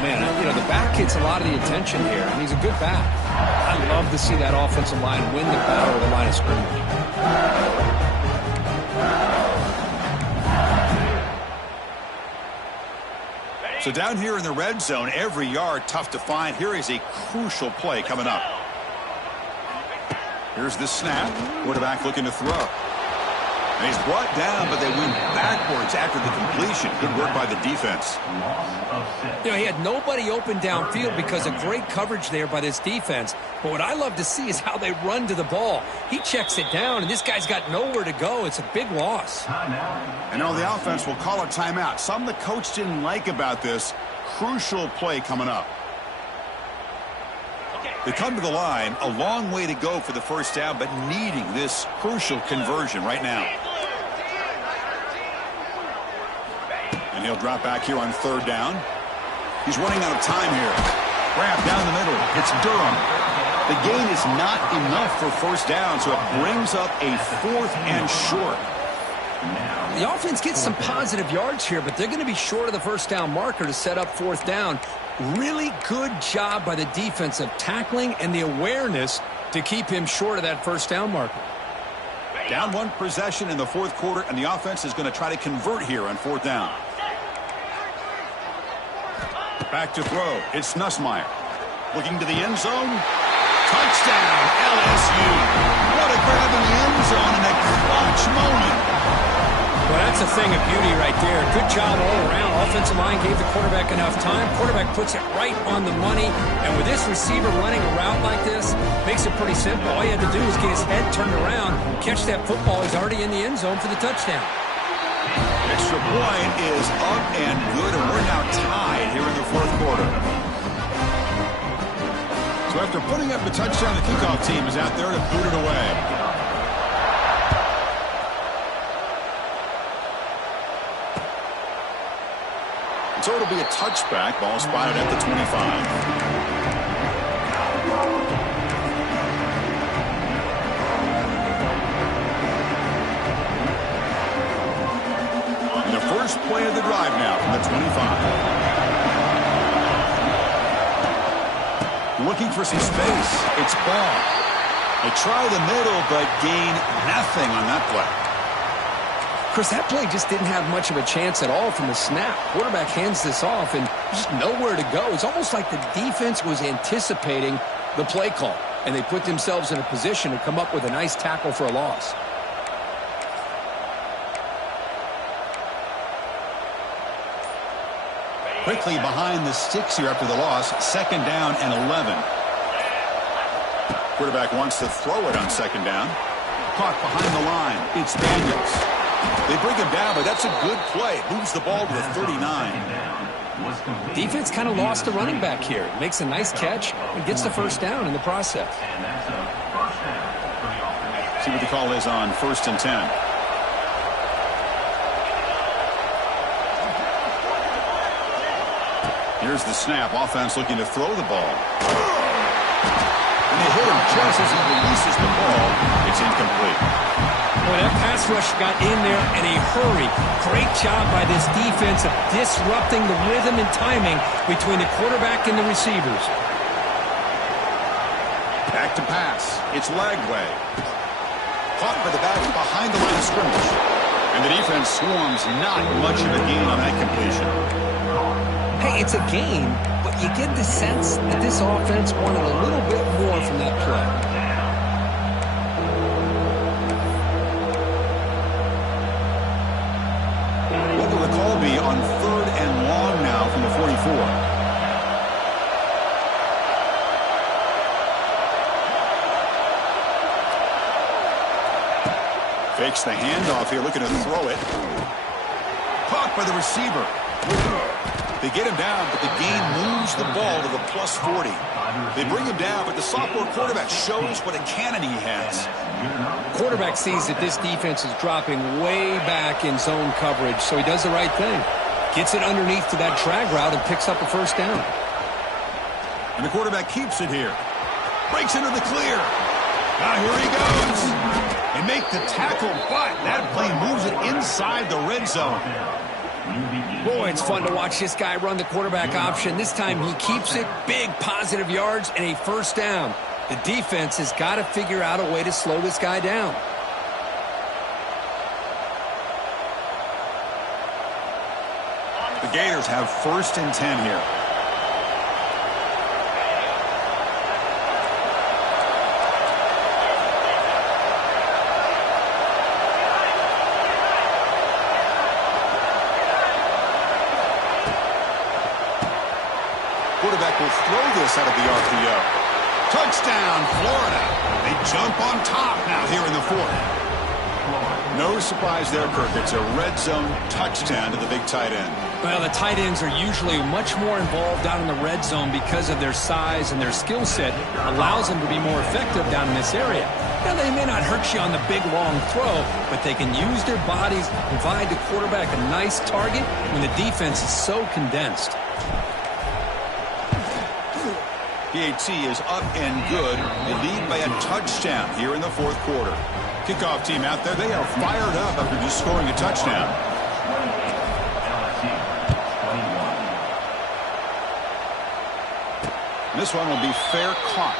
Man, know, the back gets a lot of the attention here, and he's a good back. I love to see that offensive line win the battle at the line of scrimmage. So down here in the red zone, every yard tough to find. Here is a crucial play coming up. Here's the snap. Quarterback looking to throw. And he's brought down, but they went backwards after the completion. Good work by the defense. You know, he had nobody open downfield because of great coverage there by this defense. But what I love to see is how they run to the ball. He checks it down, and this guy's got nowhere to go. It's a big loss. And now the offense will call a timeout. Something the coach didn't like about this. Crucial play coming up. They come to the line, a long way to go for the first down, but needing this crucial conversion right now. And he'll drop back here on third down. He's running out of time here. Grab down the middle. It's Durham. The gain is not enough for first down, so it brings up a 4th and short. The offense gets some positive yards here, but they're going to be short of the first down marker to set up 4th down. Really good job by the defense of tackling and the awareness to keep him short of that first down marker. Down 1 possession in the 4th quarter, and the offense is going to try to convert here on 4th down. Back to throw. It's Nussmeier. Looking to the end zone. Touchdown, LSU. What a grab in the end zone in a clutch moment. Well, that's a thing of beauty right there. Good job all around. Offensive line gave the quarterback enough time. Quarterback puts it right on the money. And with this receiver running a route like this, makes it pretty simple. All you had to do was get his head turned around, catch that football. He's already in the end zone for the touchdown. Extra point is up and good, and we're now tied here in the 4th quarter. So after putting up the touchdown, the kickoff team is out there to boot it away. So it'll be a touchback. Ball spotted at the 25. First play of the drive now from the 25. Looking for some space. It's Ball. They try the middle, but gain nothing on that play. Chris, that play just didn't have much of a chance at all from the snap. Quarterback hands this off, and just nowhere to go. It's almost like the defense was anticipating the play call, and they put themselves in a position to come up with a nice tackle for a loss. Quickly behind the sticks here after the loss. 2nd down and 11. Quarterback wants to throw it on 2nd down. Caught behind the line. It's Daniels. They bring him down, but that's a good play. Moves the ball to the 39. Defense kind of lost the running back here. Makes a nice catch and gets the first down in the process. See what the call is on 1st and 10. Here's the snap. Offense looking to throw the ball. And they hit him just as he releases the ball. It's incomplete. Boy, that pass rush got in there in a hurry. Great job by this defense of disrupting the rhythm and timing between the quarterback and the receivers. Back to pass. It's Lagway. Caught by the back behind the line of scrimmage. And the defense swarms not much of a gain on that completion. Hey, it's a game, but you get the sense that this offense wanted a little bit more from that play. What will the call be on 3rd and long now from the 44? Fakes the handoff here, looking to throw it. Caught by the receiver. They get him down, but the gain moves the ball to the plus 40. They bring him down, but the sophomore quarterback shows what a cannon he has. Quarterback sees that this defense is dropping way back in zone coverage, so he does the right thing. Gets it underneath to that drag route and picks up a first down. And the quarterback keeps it here. Breaks into the clear. Now here he goes. They make the tackle, but that play moves it inside the red zone. Boy, it's fun to watch this guy run the quarterback option. This time he keeps it, big positive yards, and a first down. The defense has got to figure out a way to slow this guy down. The Gators have 1st and 10 here. Quarterback will throw this out of the RPO. Touchdown, Florida. They jump on top now here in the 4th. No surprise there, Kirk. It's a red zone touchdown to the big tight end. Well, the tight ends are usually much more involved down in the red zone because of their size and their skill set allows them to be more effective down in this area. Now, they may not hurt you on the big, long throw, but they can use their bodies to provide the quarterback a nice target when the defense is so condensed. PAT is up and good. They lead by a touchdown here in the 4th quarter. Kickoff team out there, they are fired up after just scoring a touchdown. This one will be fair caught.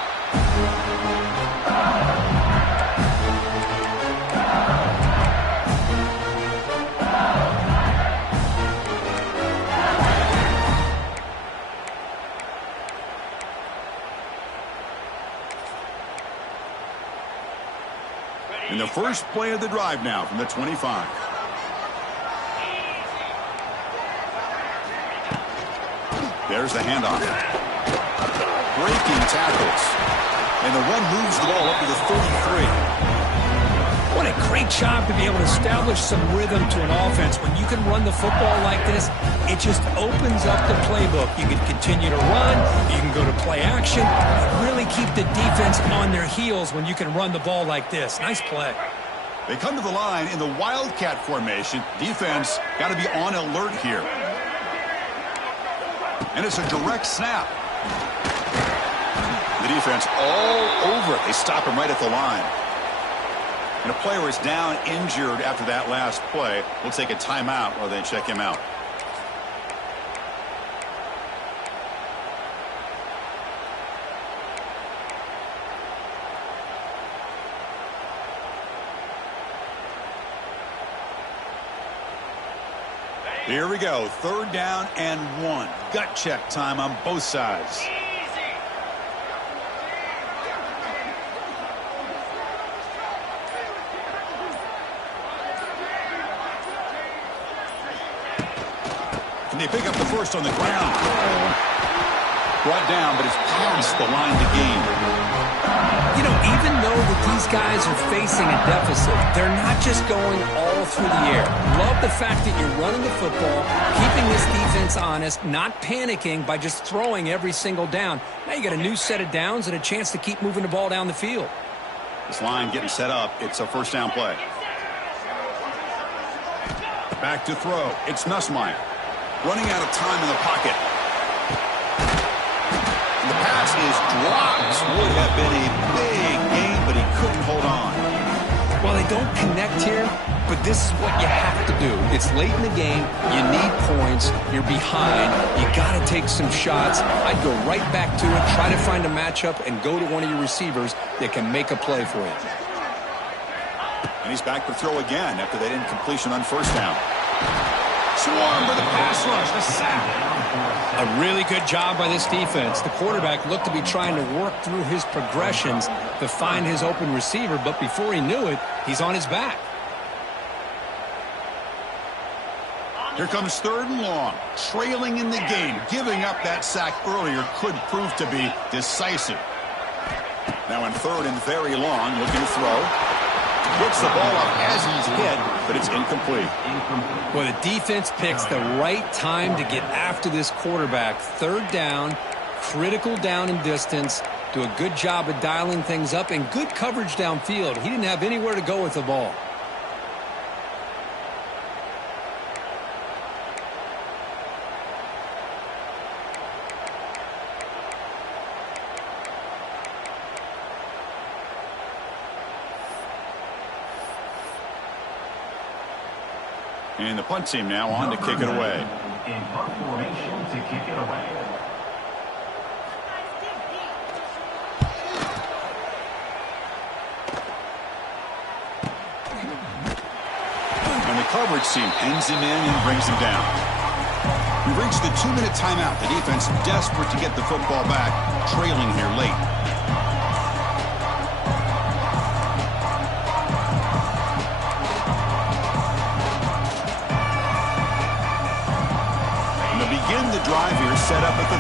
In the first play of the drive now from the 25. There's the handoff. Breaking tackles. And the run moves the ball up to the 33. What a great job to be able to establish some rhythm to an offense. When you can run the football like this, it just opens up the playbook. You can continue to run. You can go to play action. And really keep the defense on their heels when you can run the ball like this. Nice play. They come to the line in the Wildcat formation. Defense got to be on alert here. And it's a direct snap. The defense all over it. They stop him right at the line. And a player is down injured after that last play. We'll take a timeout while they check him out. Here we go. 3rd down and 1. Gut check time on both sides. Can they pick up the first on the ground? Brought down, but it's past the line to gain. You know, even though that these guys are facing a deficit, they're not just going all through the air. Love the fact that you're running the football, keeping this defense honest, not panicking by just throwing every single down. Now you got a new set of downs and a chance to keep moving the ball down the field. This line getting set up. It's a first down play. Back to throw. It's Nussmeier. Running out of time in the pocket. And the pass is dropped. Would have been a big gain, but he couldn't hold on. Well, they don't connect here, but this is what you have to do. It's late in the game. You need points. You're behind. You got to take some shots. I'd go right back to it, try to find a matchup, and go to one of your receivers that can make a play for you. And he's back to throw again after that incompletion on first down. Swarm for the pass rush, the sack. A really good job by this defense. The quarterback looked to be trying to work through his progressions to find his open receiver, but before he knew it, he's on his back. Here comes 3rd and long. Trailing in the game. Giving up that sack earlier could prove to be decisive. Now in 3rd and very long, looking to throw. Puts the ball up as he's hit, but it's incomplete. Well, the defense picks the right time to get after this quarterback. 3rd down, critical down and distance. Do a good job of dialing things up and good coverage downfield. He didn't have anywhere to go with the ball. And the punt team now on to kick it away. In punt formation to kick it away. And the coverage team pins him in and brings him down. We've reached the 2-minute timeout. The defense desperate to get the football back, trailing here late. And to begin the drive here, set up at the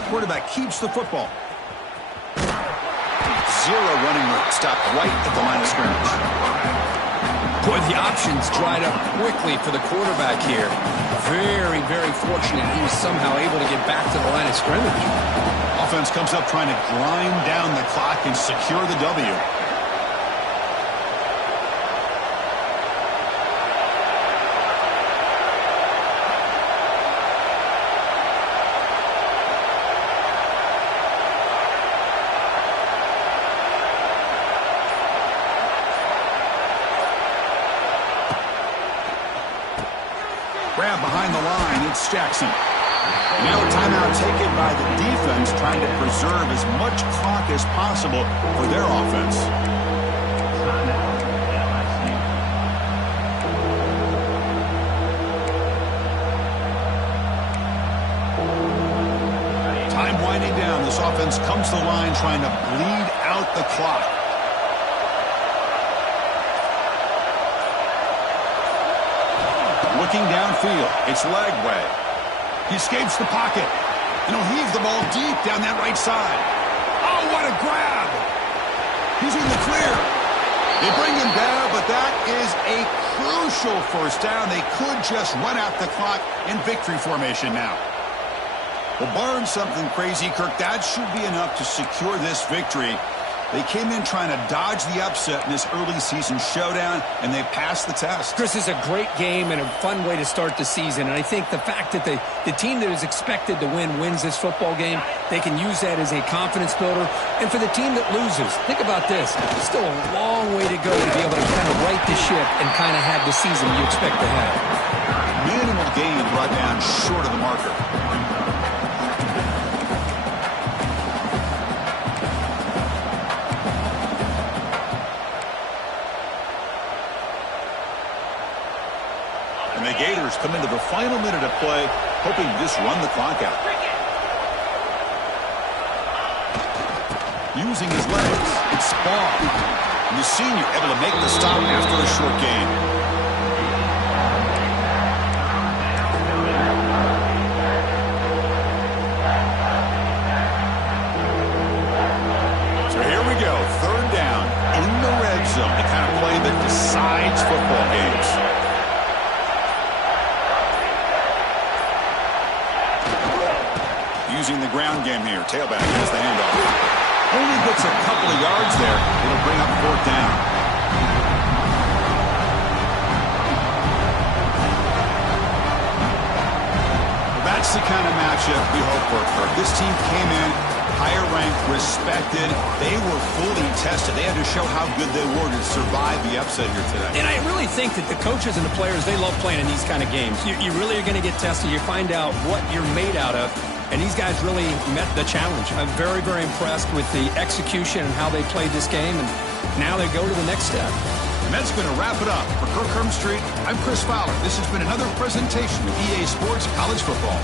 30. Quarterback keeps the football. Zero running room. Stopped right at the line of scrimmage. Boy, the options dried up quickly for the quarterback here. Very, very fortunate he was somehow able to get back to the line of scrimmage. Offense comes up trying to grind down the clock and secure the W. Grab behind the line, it's Jackson. Now a timeout taken by the defense, trying to preserve as much clock as possible for their offense. Time winding down. This offense comes to the line trying to bleed out the clock. Looking downfield, it's Lagway. He escapes the pocket, and he'll heave the ball deep down that right side. Oh, what a grab! He's in the clear. They bring him down, but that is a crucial first down. They could just run out the clock in victory formation now. Well, barring something crazy, Kirk, that should be enough to secure this victory. They came in trying to dodge the upset in this early season showdown, and they passed the test. Chris, is a great game and a fun way to start the season. And I think the fact that the team that is expected to win wins this football game, they can use that as a confidence builder. And for the team that loses, think about this. Still a long way to go to be able to kind of right the ship and kind of have the season you expect to have. Minimal gain brought down short of the marker. And the Gators come into the final minute of play, hoping to just run the clock out. Using his legs, it's Spall. And the senior able to make the stop after a short gain. So here we go, third down in the red zone, the kind of play that decides football games. Using the ground game here. Tailback has the handoff. Only gets a couple of yards there. It'll bring up fourth down. Well, that's the kind of matchup we hope for. This team came in higher ranked, respected. They were fully tested. They had to show how good they were to survive the upset here today. And I really think that the coaches and the players, they love playing in these kind of games. You really are going to get tested. You find out what you're made out of. And these guys really met the challenge. I'm very, very impressed with the execution and how they played this game. And now they go to the next step. And that's going to wrap it up. For Kirk Herbstreit, I'm Chris Fowler. This has been another presentation of EA Sports College Football.